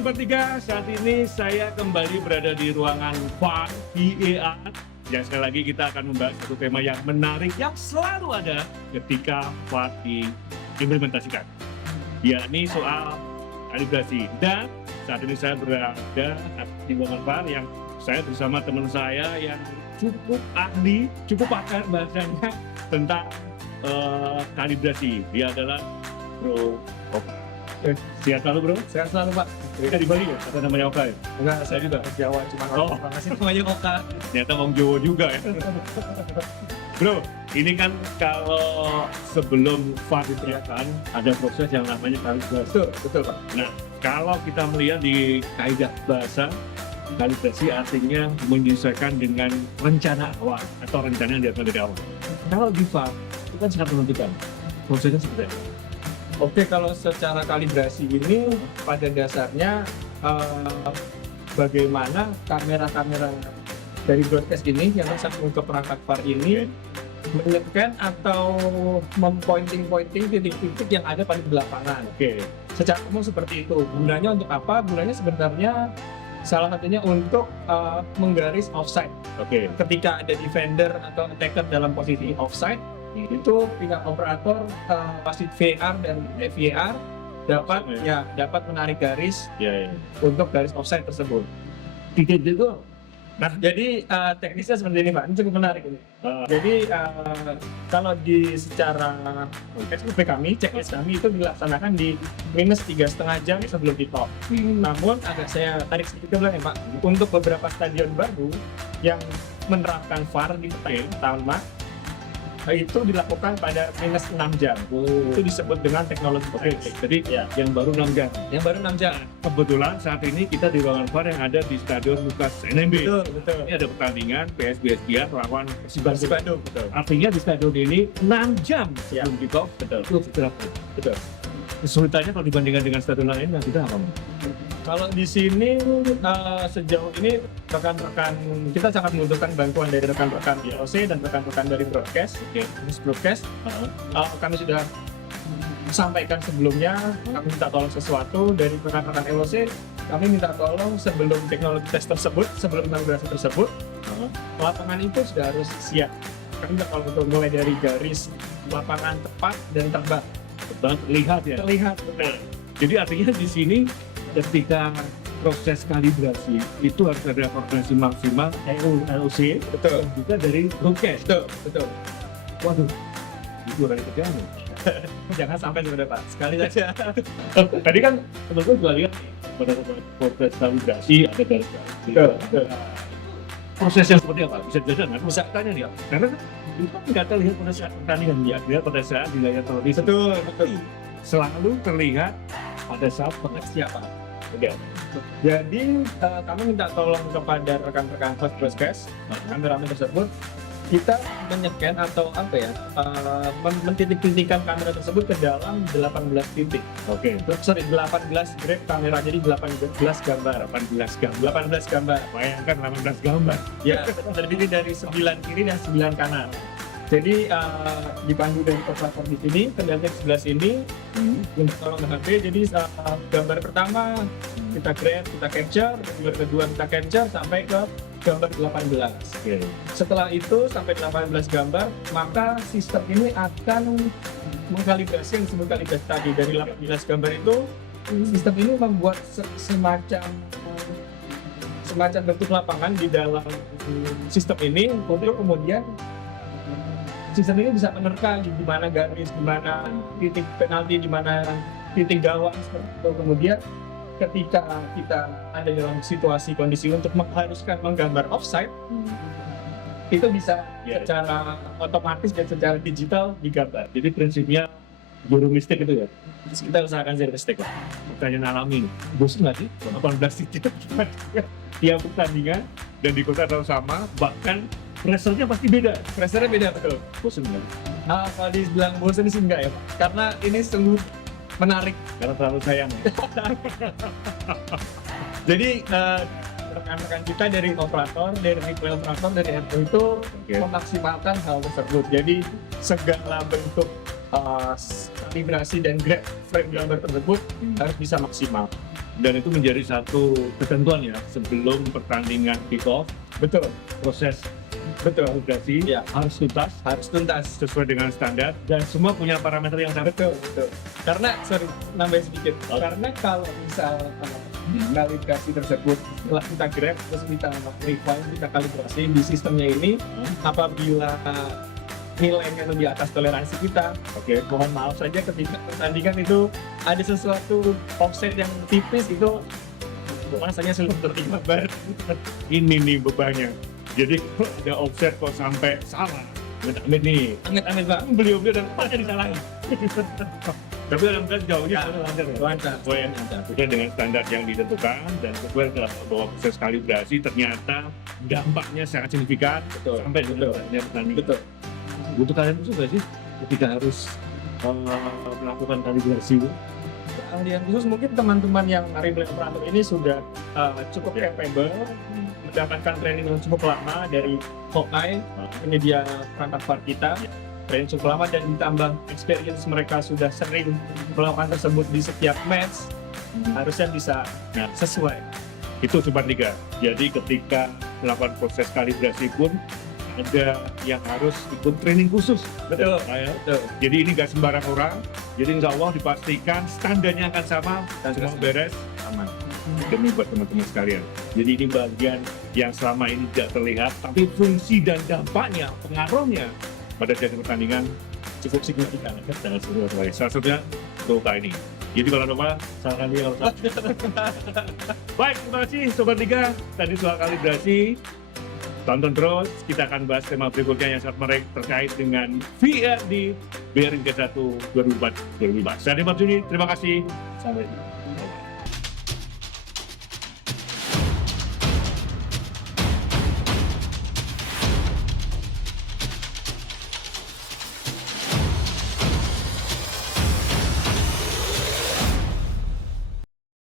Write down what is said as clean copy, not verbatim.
Sobat 3, saat ini saya kembali berada di ruangan VAR VAR. Dan sekali lagi kita akan membahas satu tema yang menarik yang selalu ada ketika VAR diimplementasikan, yakni soal kalibrasi. Dan saat ini saya berada di ruangan VAR yang saya bersama teman saya yang cukup ahli, cukup pakar bahasanya tentang kalibrasi. Dia adalah Bro Oka. Sehat selalu bro? Sehat selalu Pak. Kita di Bali ya? Apa namanya Oka ya? Enggak, saya juga Jawa, cuma kasih namanya Oka. Ternyata Wong Jawa juga ya. Bro, ini kan kalau sebelum VAR diterapkan ada proses yang namanya kalibrasi. Betul Pak. Nah, kalau kita melihat di kaidah bahasa, kalibrasi artinya menyesuaikan dengan rencana awal atau rencana yang diatur dari awal. Kalau di VAR itu kan sangat menentukan prosesnya seperti apa. Oke, kalau secara kalibrasi ini pada dasarnya bagaimana kamera-kamera dari broadcast ini yang tersambung ke perangkat VAR ini menyetkan atau mempointing titik-titik yang ada pada di lapangan. Oke. Secara umum seperti itu. Gunanya untuk apa? Gunanya sebenarnya salah satunya untuk menggaris offside. Oke. Ketika ada defender atau attacker dalam posisi offside, itu pihak operator wasit VAR dan VAR dapat menarik garis untuk garis offside tersebut. Titik itu. Nah, jadi teknisnya seperti ini Pak, ini cukup menarik ini. Jadi kalau di secara SOP kami, checklist kami itu dilaksanakan di minus 3,5 jam sebelum kick-off. Namun agak saya tarik sedikit dulu ya Pak, untuk beberapa stadion baru yang menerapkan VAR di pertama itu dilakukan pada minus 6 jam. Itu disebut dengan teknologi Oke. Jadi yang baru 6 jam. yang baru 6 jam. Kebetulan saat ini kita di ruangan VAR yang ada di Stadion Lukas NMB. Betul. Ini ada pertandingan PSBS Giat lawan Persib Bandung. Betul. Artinya di stadion ini 6 jam Ya. sebelum kick-off. Betul. Itu berapa? Betul. Kesulitannya kalau dibandingkan dengan stadion lain yang kita apa? Kalau di sini sejauh ini rekan-rekan kita sangat membutuhkan bantuan dari rekan-rekan IOC dan rekan-rekan dari broadcast. Broadcast kami sudah sampaikan sebelumnya, kami minta tolong sesuatu dari rekan-rekan IOC. Kami minta tolong sebelum teknologi tes tersebut, sebelum inaugurasi tersebut, lapangan itu sudah harus siap. Kami minta tolong untuk mulai dari garis lapangan tepat dan terbang. Terlihat ya. Terlihat betul. Jadi artinya di sini ketika proses kalibrasi itu harus ada koordinasi maksimal LOC Betul. dan juga dari broadcast. Betul. Waduh, itu dari kerjaan. Jangan sampai sudah Pak. Sekali saja. Tadi kan teman-teman juga lihat pada proses kalibrasi ada dari Betul. prosesnya seperti apa? Bisa dijelaskan nggak? Bisa tanya dia. Karena kan itu kan nggak terlihat pada saat pertandingan ya, dia pada saat di layar televisi. Betul. Selalu terlihat pada saat Siapa? Oke. Jadi kami minta tolong kepada rekan-rekan host broadcast kameramen tersebut, kita menyekan atau mentitik-titikkan kamera tersebut ke dalam 18 titik. Oke. 18 grab kamera, jadi 18 gambar. 18 gambar. Bayangkan 18 gambar. Ya, terdiri dari 9 kiri dan 9 kanan. Jadi dipandu dari operator di sini, kendali di sebelah sini, untuk tolong HP. Jadi gambar pertama kita grab, kita capture, gambar kedua kita capture sampai ke gambar 18. Oke. Setelah itu sampai 18 gambar, maka sistem ini akan mengkalibrasi yang disebut kalibrasi tadi. Dari 18 gambar itu, sistem ini membuat semacam bentuk lapangan di dalam sistem ini untuk kemudian sistem ini bisa menerka di mana garis, di mana titik penalti, di mana titik gawang seperti itu. Kemudian ketika kita ada dalam situasi kondisi untuk mengharuskan menggambar offside, itu bisa secara otomatis dan secara digital digambar. Jadi prinsipnya zero mistake itu ya. Kita usahakan zero mistake. Pertanyaan alami. Bosan nggak sih? 18 titik tiap pertandingan dan di kota yang sama, bahkan pressure-nya pasti beda. Pressure-nya beda, betul. Bosan nggak? Kalau dibilang bosan sih enggak ya Pak, karena ini sungguh menarik. Karena terlalu sayang. Jadi rekan-rekan kita dari operator, dari replay operator, dari RO itu memaksimalkan hal tersebut. Jadi segala bentuk kalibrasi dan grab frame gambar tersebut harus bisa maksimal. Dan itu menjadi satu ketentuan ya sebelum pertandingan kick off, Betul, proses betul. kalibrasi Ya. harus tuntas Harus tuntas. sesuai dengan standar dan semua punya parameter yang sama. Betul, betul. Karena, sorry, nambahin sedikit. Oke. Karena kalau misal kalibrasi tersebut setelah kita grab, terus kita refine, kita kalibrasi di sistemnya ini, apabila nilainya lebih atas toleransi kita, Oke. mohon maaf saja ketika pertandingan itu ada sesuatu offset yang tipis itu rasanya sulit terima banget. Ini nih bebannya. Jadi kalau ada offset kok sampai salah, amit-amit nih. Amit-amit Pak. Beliau-beliau dan pasti disalahin. Tapi alhamdulillah sejauh ini Ya. lancar ya. Lancar. Sesuai dengan standar yang ditentukan dan sesuai bahwa proses kalibrasi ternyata dampaknya sangat signifikan Betul. sampai dengan Betul. pertandingan. Betul. Butuh kalian itu nggak sih ketika harus melakukan kalibrasi? Keahlian khusus mungkin teman-teman yang replay operator ini sudah cukup capable, mendapatkan training yang cukup lama dari Hawkeye, penyedia perangkat VAR kita. Training cukup lama dan ditambah experience mereka sudah sering melakukan tersebut di setiap match, harusnya bisa sesuai. Itu Sobat Liga. Jadi ketika melakukan proses kalibrasi pun ada yang harus ikut training khusus. Betul. Ya. Betul. Jadi ini nggak sembarang orang. Jadi insya Allah dipastikan standarnya akan sama dan semua beres aman. Demi buat teman-teman sekalian. Jadi ini bagian yang selama ini tidak terlihat, tapi fungsi dan dampaknya, pengaruhnya pada jadi pertandingan cukup signifikan. Sangat signifikan. Salah satunya untuk ini. Jadi kalau lupa, salah kali kalau salah. Baik, terima kasih Sobat Liga. Tadi soal kalibrasi. Tonton terus, kita akan bahas tema berikutnya yang sangat menarik terkait dengan VR di BRI Liga 1 2004-2005. Saya Dimas Juni, terima kasih. Sampai jumpa.